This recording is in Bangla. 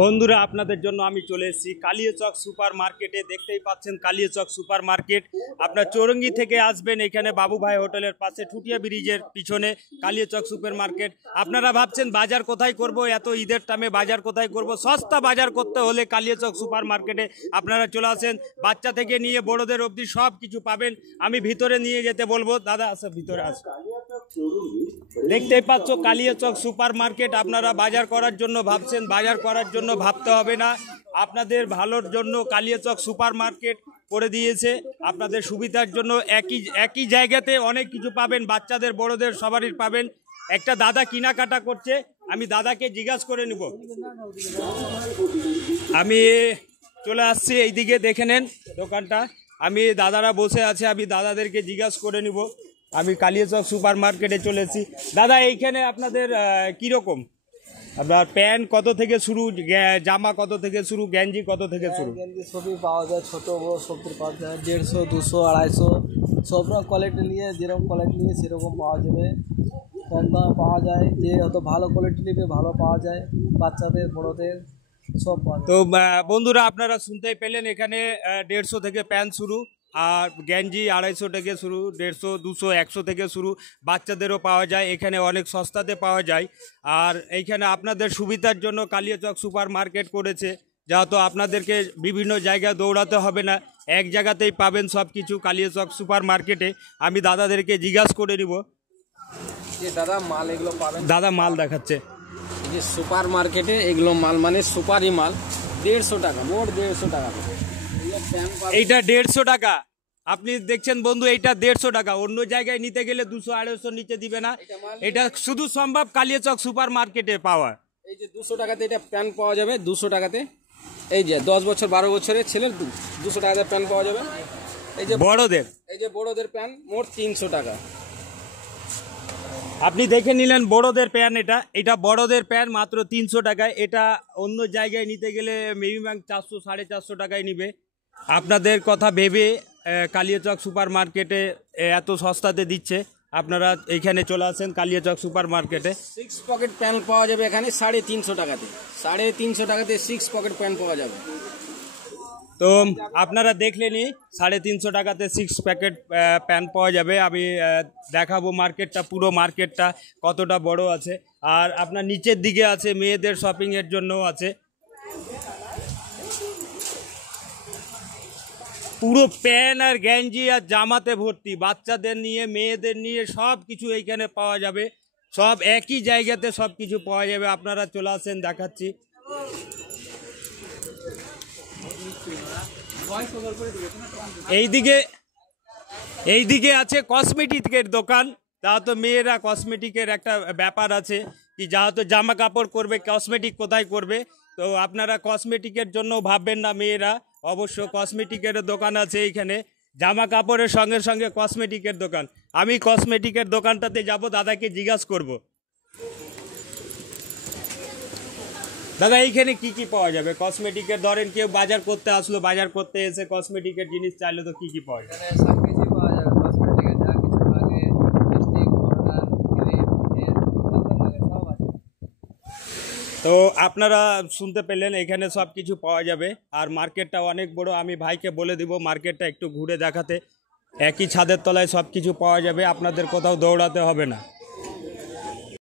বন্ধুরা আপনাদের জন্য আমি চলে এসেছি কালিয়াচক সুপার মার্কেটে। দেখতেই পাচ্ছেন কালিয়াচক সুপার মার্কেট। আপনার চৌরঙ্গি থেকে আসবেন এখানে বাবু ভাই হোটেলের পাশে ঠুটিয়া ব্রিজের পিছনে কালিয়াচক সুপার মার্কেট। আপনারা ভাবছেন বাজার কোথায় করব, এত ঈদের টাইমে বাজার কোথায় করব? সস্তা বাজার করতে হলে কালিয়াচক সুপার মার্কেটে আপনারা চলে আসেন। বাচ্চা থেকে নিয়ে বড়দের অবধি সব কিছু পাবেন। আমি ভিতরে নিয়ে যেতে বলবো। দাদা আসো, ভিতরে আসো। দেখতেই পাচ্ছ কালিয়াচক সুপার মার্কেট। আপনারা বাজার করার জন্য ভাবছেন, বাজার করার জন্য ভাবতে হবে না। আপনাদের ভালোর জন্য কালিয়াচক সুপার মার্কেট করে দিয়েছে, আপনাদের সুবিধার জন্য। একই জায়গাতে অনেক কিছু পাবেন, বাচ্চাদের বড়দের সবারই পাবেন। একটা দাদা কেনাকাটা করছে, আমি দাদাকে জিজ্ঞাসা করে নিব। আমি চলে আসছি এইদিকে, দেখে নেন দোকানটা। আমি দাদারা বসে আছে, আমি দাদাদেরকে জিজ্ঞাসা করে নিব। আমি কালিয়াচক সুপার মার্কেটে চলেছি। দাদা এইখানে আপনাদের কীরকম, আপনার প্যান্ট কত থেকে শুরু, জামা কত থেকে শুরু, গেঞ্জি কত থেকে শুরু? গেঞ্জি সবই পাওয়া যায়, ছোটো বড়ো সবই পাওয়া যায়। 150, 200, 250 সব রকম কোয়ালিটি নিয়ে, যেরকম কোয়ালিটি নিয়ে সেরকম পাওয়া যাবে। কম দামে পাওয়া যায়, যে হয়তো ভালো কোয়ালিটি নেবে ভালো পাওয়া যায়, বাচ্চাদের বড়োদের সব পাওয়া যায়। তো বন্ধুরা আপনারা শুনতেই পেলেন, এখানে 150 থেকে প্যান্ট শুরু, আর গেঞ্জি 250 থেকে শুরু, 150, 200, 100 থেকে শুরু। বাচ্চাদেরও পাওয়া যায় এখানে, অনেক সস্তাতে পাওয়া যায়। আর এইখানে আপনাদের সুবিধার জন্য কালিয়াচক সুপার মার্কেট করেছে, যেহেতু আপনাদেরকে বিভিন্ন জায়গায় দৌড়াতে হবে না, এক জায়গাতেই পাবেন সব কিছু কালিয়াচক সুপার মার্কেটে। আমি দাদাদেরকে জিজ্ঞাসা করে নিব। দাদা মাল এগুলো পাবেন, দাদা মাল দেখাচ্ছে। এই যে সুপার মার্কেটে এগুলো মাল মানে সুপারি মাল, 150 টাকা, মোট 150 টাকা। এইটা 150 টাকা আপনি দেখছেন বন্ধু, এইটা 150 টাকা। অন্য জায়গায় নিতে গেলে 200, 250 নিচে দিবে না। এটা শুধু সম্ভব কালিয়াচক সুপার মার্কেটে পাওয়া। এই যে 200 টাকাতে এটা প্যান্ট পাওয়া যাবে, 200 টাকাতে। এই যে 10 বছর 12 বছরের ছেলের 200 টাকাতে প্যান্ট পাওয়া যাবে। এই যে বড়দের, এই যে বড়দের প্যান্ট মোট 300 টাকা। আপনি দেখে নিলেন বড়দের প্যান্ট। এটা বড়দের প্যান্ট মাত্র 300 টাকায়। এটা অন্য জায়গায় নিতে গেলে মিনিমাম 400, 450 টাকায় নিবে। আপনাদের কথা ভেবে কালিয়াচক সুপার মার্কেটে এত সস্তাতে দিচ্ছে। আপনারা এইখানে চলে আসেন কালিয়াচক সুপার মার্কেটে। 6 পকেট প্যান্ট পাওয়া যাবে এখানে 350 টাকাতে। 350 টাকাতে 6 পকেট প্যান্ট পাওয়া যাবে। তো আপনারা দেখলেনই 350 টাকাতে 6 প্যাকেট প্যান্ট পাওয়া যাবে। আমি দেখাবো মার্কেটটা, পুরো মার্কেটটা কতটা বড় আছে। আর আপনার নিচের দিকে আছে মেয়েদের শপিংয়ের জন্যও আছে। পুরো প্যান্ট আর গেঞ্জি আর জামাতে ভর্তি, বাচ্চাদের নিয়ে মেয়েদের নিয়ে সব কিছু এইখানে পাওয়া যাবে। সব একই জায়গাতে সব কিছু পাওয়া যাবে। আপনারা চলে আসেন, দেখাচ্ছি। এইদিকে আছে কসমেটিকের দোকান। তাহলে মেয়েরা কসমেটিকের একটা ব্যাপার আছে, কি যেহেতু জামা কাপড় করবে, কসমেটিক কোথায় করবে? তো আপনারা কসমেটিকের জন্য ভাববেন না মেয়েরা, অবশ্য কসমেটিকের দোকান আছে এইখানে। জামা কাপড়ের সঙ্গে সঙ্গে কসমেটিকের দোকান। আমি কসমেটিকের দোকানটাতে যাব, দাদাকে জিজ্ঞাসা করব। দাদা এইখানে কি কি পাওয়া যাবে কসমেটিকের? ধরেন কেউ বাজার করতে আসলো, বাজার করতে এসে কসমেটিকের জিনিস চাইলে তো কি কি পাওয়া যাবে? সব কিছু পাওয়া যাবে কসমেটিকের, যা কিছু লাগে, লিপস্টিক, পাউডার, ক্রিম, তেল, যত লাগে সব আছে। তো আপনারা শুনতে পেলেন, এখানে সব কিছু পাওয়া যাবে। আর মার্কেটটা অনেক বড়। আমি ভাইকে বলে দিব মার্কেটটা একটু ঘুরে দেখাতে। একই ছাদের তলায় সব কিছু পাওয়া যাবে, আপনাদের কোথাও দৌড়াতে হবে না।